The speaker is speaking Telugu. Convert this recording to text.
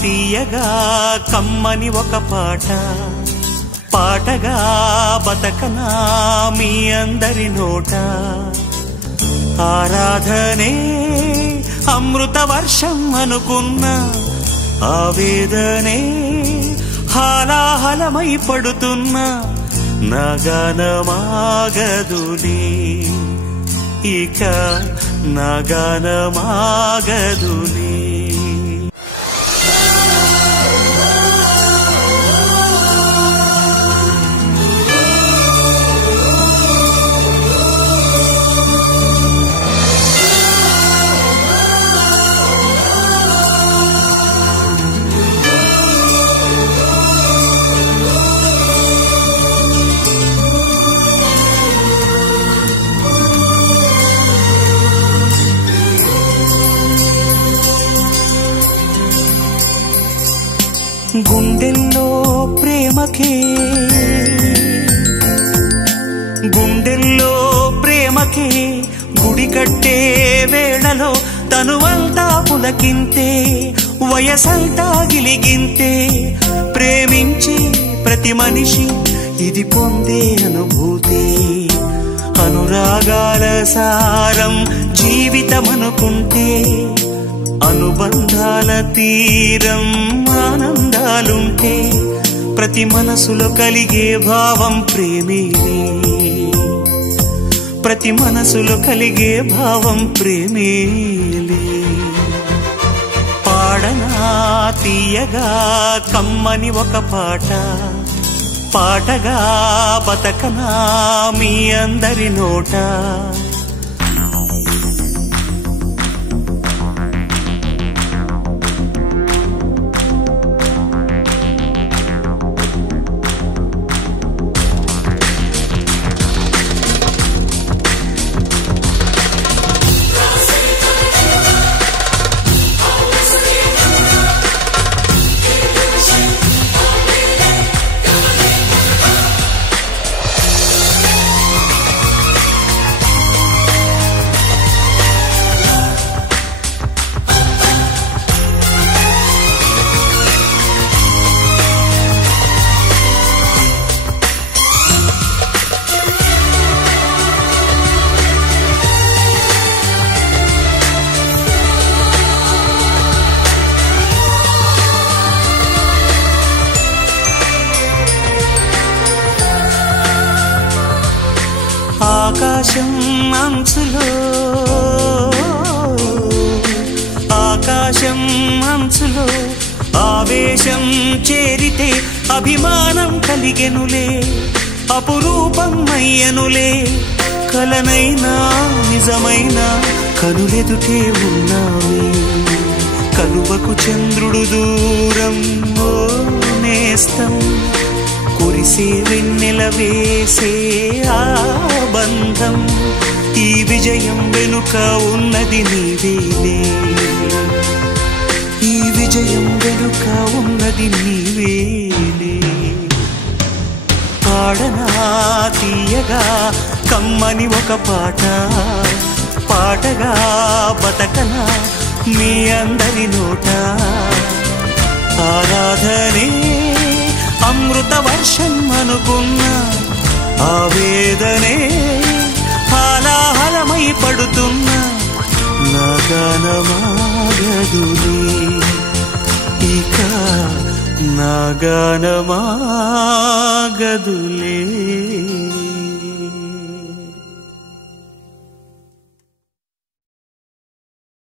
తీయగా కమ్మని ఒక పాట పాటగా బతకనా మీ అందరి నోట ఆరాధనే అమృత వర్షం అనుకున్న ఆవేదనే హాలాహలమై పడుతున్న నగనమాగదులే ఇక నగనమాగదులే గుండెల్లో ప్రేమకే గుడి కట్టే వేళలో తనువంతా పులకింతే వయసంతా గిలిగింతే ప్రేమించే ప్రతి మనిషి ఇది పొందే అనుభూతి అనురాగాల సారం జీవితమనుకుంటే అనుబంధాల తీరం ఆనందాలుంటే ప్రతి మనసులో కలిగే భావం ప్రేమేలే ప్రతి మనసులో కలిగే భావం ప్రేమేలే పాడనా తీయగా కమ్మని ఒక పాట పాటగా బతకనా మీ అందరి నోట ఆకాశం అంచులో ఆవేశం చేరితే అభిమానం కలిగెనులే అపురూపం అయ్యనులే కలనైనా నిజమైనా కనులెదుటే ఉన్నావే కలువకు చంద్రుడు దూరం ఓ నేస్తం కురిసే వెన్నెల వేసే ఆ బంధం ఈ విజయం వెనుక ఉన్నది నీవేలే ఈ విజయం వెనుక ఉన్నది నీవేలే పాడనా తీయగా కమ్మని ఒక పాట పాటగా బతకనా మీ అందరి నోట ఆరాధనే అమృత వర్షం అనుకున్న ఆవేదనే హాలాహలమై పడుతున్న నగనమాగదులే ఇక నగనమాగదులే